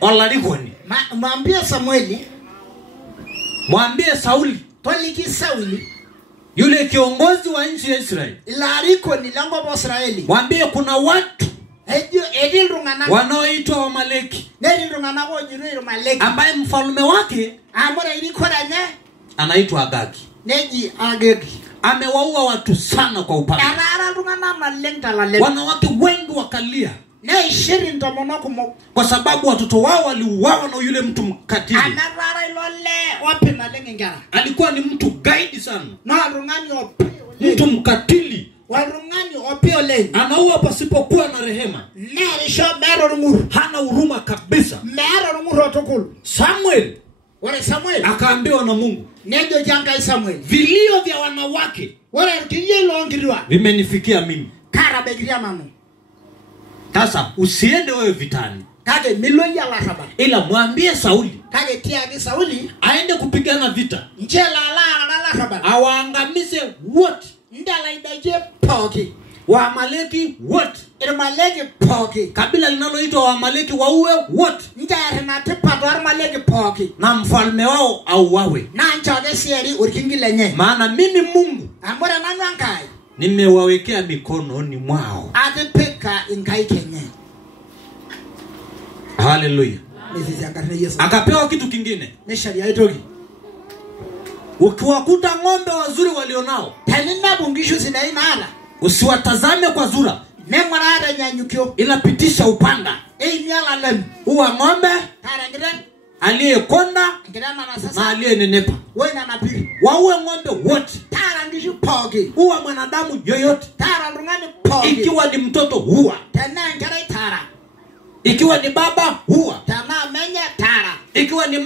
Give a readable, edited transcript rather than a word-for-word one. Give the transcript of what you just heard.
Olarikoni. Mwambie Samueli. Mwambie Sauli. Twaliki Sauli. Yule kiongozi wa nchi ya Israeli. Larikoni lango wa Israeli. Mwambie kuna watu wanaoitwa Wamaleki. Ambaye mfalme wake anaitwa Agagi. Amewaua watu sana kwa upanga. Wanawake wengi wakalia. Kwa sababu watoto wao waliuawa na yule mtu mkatili. Alikuwa ni mtu gaidi sana. Mtu mkatili. Anaua pasipokuwa na rehema. Hana huruma kabisa. Samuel akaambiwa na Mungu, vilio vya wanawake vimenifikia mimi. Sasa usiende wewe vitani, ila mwambie Sauli aende kupigana vita, awaangamize wote Waamaleki wote. Kabila linaloitwa Waamaleki waue wote. Na mfalme wao auawe. Maana mimi Mungu nimewawekea mikononi mwao. Hallelujah. Akapewa kitu kingine. Ukiwakuta ng'ombe wazuri walionao, usiwatazame kwa zura, ila pitisha upanga. Uwa ng'ombe aliyekonda na aliyenenepa. Waue ng'ombe wote. Uwa mwanadamu yoyote. Ikiwa ni mtoto huwa. Ikiwa ni baba huwa. Ikiwa ni